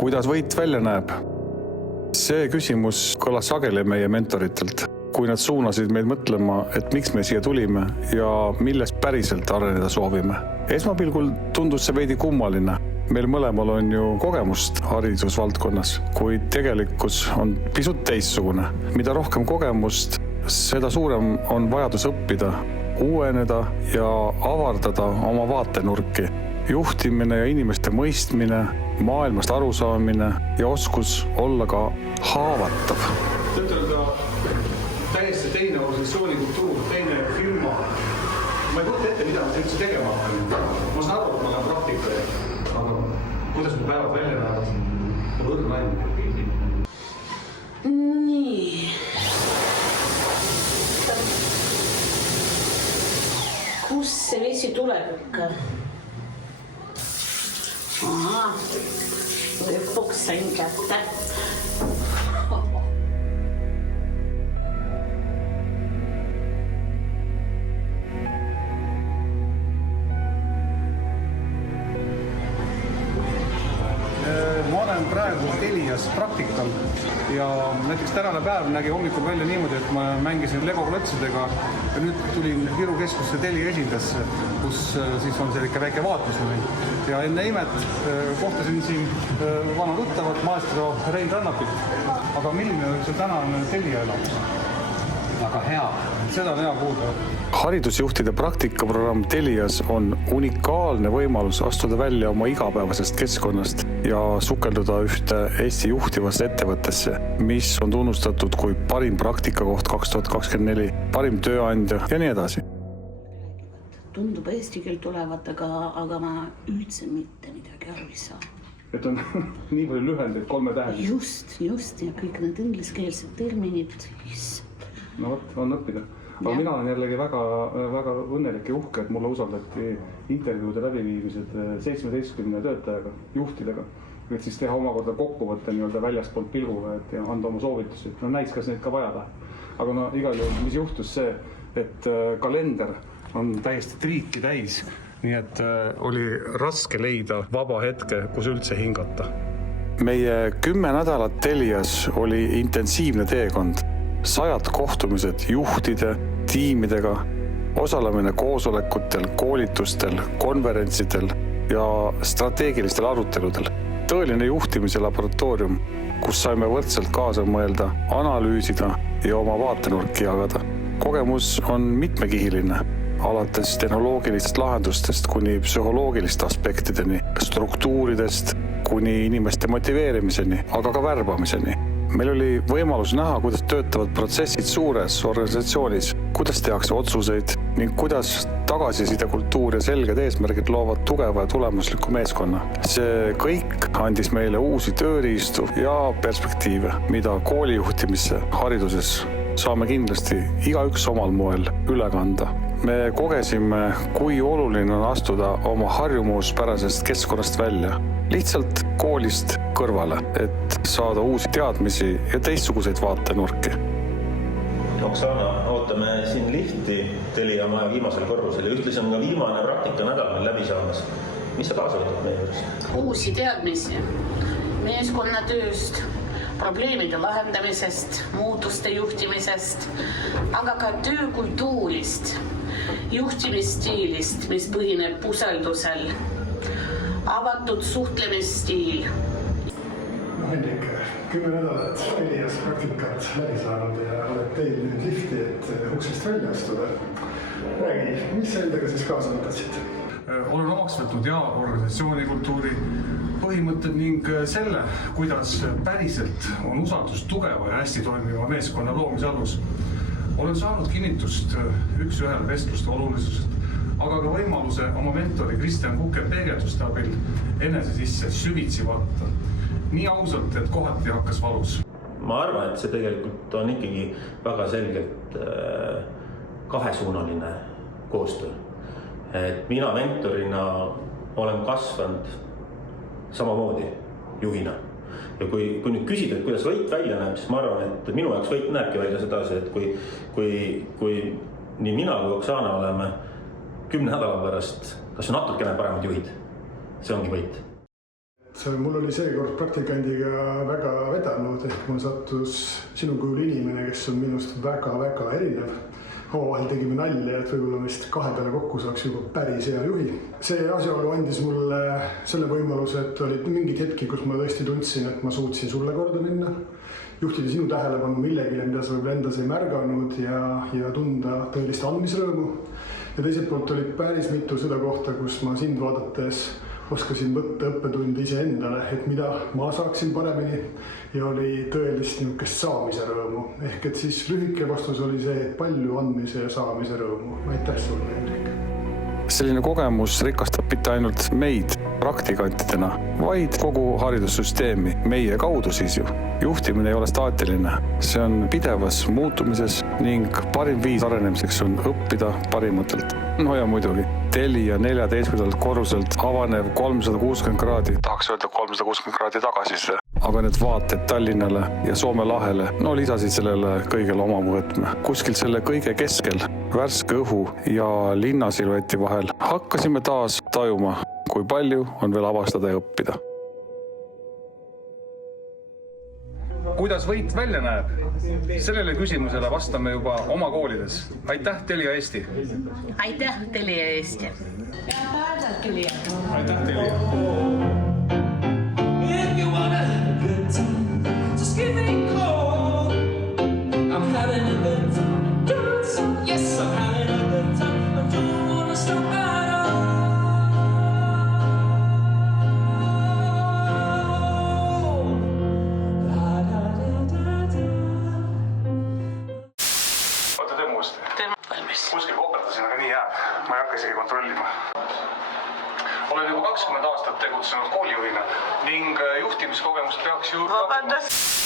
Kuidas võit välja näeb? See küsimus kõlas sageli meie mentoritelt, kui nad suunasid meid mõtlema, et miks me siia tulime ja millest päriselt areneda soovime. Esmapilgul tundus see veidi kummaline. Meil mõlemal on ju kogemust haridusvaldkonnas, kuid tegelikkus on pisut teistsugune. Mida rohkem kogemust, seda suurem on vajadus õppida, uueneda ja avardada oma vaatenurki. Juhtimine ja inimeste mõistmine, maailmast arusaamine ja oskus olla ka haavatav. See on täiesti teine organisatsioonikultuur, teine firma. Ma ei kujuta ette, mida ma üldse tegema olen. Ma saan aru, et ma olen praktikaja, aga kuidas mu päevad välja näevad? Ma võrdun ainult. Nii. Kus see vesi tuleb ikka? Aha, lõpuks sain kätte. Ma olen praegu Telias praktikal ja näiteks tänane päev nägi hommikul välja niimoodi, et ma mängisin Lego klotsidega ja nüüd tulin Viru keskusse Telia esindasse, kus siis on selline väike vaatlusmoment. Ja enne imet kohtasin siin vana tuttavat maestro Rein Rannapit. Aga milline see täna on Telia elamus? Väga hea. Seda on hea kuulda. Haridusjuhtide praktikaprogramm Telias on unikaalne võimalus astuda välja oma igapäevasest keskkonnast ja sukelduda ühte Eesti juhtivasse ettevõttesse, mis on tunnustatud kui parim praktikakoht 2024, parim tööandja ja nii edasi. Tundub eesti keel tulevat, aga ma üldse mitte midagi aru ei saa. Et on nii palju lühendeid, 3 tähendid. Just ja kõik need ingliskeelsed terminid. No võt, on õppida. Aga mina olen jällegi väga õnnelik ja uhke, et mulle usaldati intervjuude läbiviimised 17 töötajaga, juhtidega, et siis teha omakorda kokkuvõtte nii-öelda väljastpoolt pilguga ja anda oma soovitusi. No näis, kas neid ka vajada. Aga no igal juhul, mis juhtus see, et kalender on täiesti triiki täis, nii et oli raske leida vaba hetke, kus üldse hingata. Meie 10 nädalat Telias oli intensiivne teekond. 100 kohtumised juhtide, tiimidega, osalemine koosolekutel, koolitustel, konverentsidel ja strateegilistel aruteludel. Tõeline juhtimise laboratoorium, kus saime võrdselt kaasa mõelda, analüüsida ja oma vaatenurki jagada. Kogemus on mitmekihiline, alates tehnoloogilistest lahendustest kuni psühholoogiliste aspektideni, struktuuridest kuni inimeste motiveerimiseni, aga ka värbamiseni. Meil oli võimalus näha, kuidas töötavad protsessid suures organisatsioonis, kuidas tehakse otsuseid ning kuidas tagasiside kultuur ja selged eesmärgid loovad tugeva ja tulemusliku meeskonna. See kõik andis meile uusi tööriistu ja perspektiive, mida koolijuhtimisse hariduses saame kindlasti igaüks omal moel üle kanda. Me kogesime, kui oluline on astuda oma harjumuspärasest keskkonnast välja. Lihtsalt koolist kõrvale, et saada uusi teadmisi ja teistsuguseid vaatenurki. Oksana, ootame siin lifti Telia maja viimasel korrusel ja ühtlasi on ka viimane praktikanädal meil läbi saamas. Mis sa kaasa võtad meie juurest? Uusi teadmisi meeskonnatööst, probleemide lahendamisest, muutuste juhtimisest, aga ka töökultuurist, juhtimisstiilist, mis põhineb usaldusel, avatud suhtlemisstiil. Hendrik, 10 nädalat Telias praktikat läbi saanud ja oled teil nüüd lifti, et uksest välja astuda. Räägi, mis sa endaga siis kaasa võtsid? Olen omaks võtnud ja organisatsioonikultuuri põhimõtted ning selle, kuidas päriselt on usaldus tugeva ja hästi toimiva meeskonna loomise alus. Olen saanud kinnitust üks-ühele vestluste olulisusest, aga ka võimaluse oma mentori Kristjan Kuke peegelduste abil enese sisse süvitsi vaadata. Nii ausalt, et kohati hakkas valus. Ma arvan, et see tegelikult on ikkagi väga selgelt kahesuunaline koostöö. Et mina mentorina olen kasvanud samamoodi juhina. Ja kui nüüd küsida, et kuidas võit välja näeb, siis ma arvan, et minu jaoks võit näebki välja sedasi, et kui nii mina kui Oksana oleme 10 nädala pärast kas natukene paremad juhid, see ongi võit. Mul oli seekord praktikandiga väga vedanud, ehk mul sattus sinu kujul inimene, kes on minust väga-väga erinev. Omavahel tegime nalja, et võib-olla meist 2 peale kokku saaks juba päris hea juhi. See asjaolu andis mulle selle võimaluse, et olid mingid hetki, kus ma tõesti tundsin, et ma suutsin sulle korda minna, juhtida sinu tähelepanu millegile, mida sa võib-olla endas ei märganud ja tunda tõelist andmisrõõmu. Ja teiselt poolt oli päris mitu seda kohta, kus ma sind vaadates oskasin võtta õppetundi iseendale, et mida ma saaksin paremini ja oli tõelist niisugust saamise rõõmu. Ehk et siis lühike vastus oli see, et palju andmise ja saamise rõõmu. Aitäh sulle, Hendrik. Selline kogemus rikastab mitte ainult meid praktikantidena, vaid kogu haridussüsteemi meie kaudu siis ju. Juhtimine ei ole staatiline, see on pidevas muutumises ning parim viis arenemiseks on õppida parimatelt. No ja muidugi, Telia 14. korruselt avanev 360 kraadi, tahaks öelda 360 kraadi tagasi, aga need vaated Tallinnale ja Soome lahele, no lisasid sellele kõigele oma võtme. Kuskilt selle kõige keskel, värske õhu ja linnasilueti vahel hakkasime taas tajuma, kui palju on veel avastada ja õppida. Kuidas võit välja näeb? Sellele küsimusele vastame juba oma koolides. Aitäh, Telia Eesti! Aitäh, Telia Eesti! Aitäh, Telia! Aitäh, Telia! If you wanna have a good time, just give me a call. I'm having a good time. Yes, I'm having a good time. I don't wanna stop at all. Oota, teeme uuesti. Valmis. Kuskil koperdasin, aga nii jääb. Ma ei hakka isegi kontrollima. Olen juba 20 aastat tegutsenud koolijuhina ning juhtimiskogemust peaks ju... Vabandust!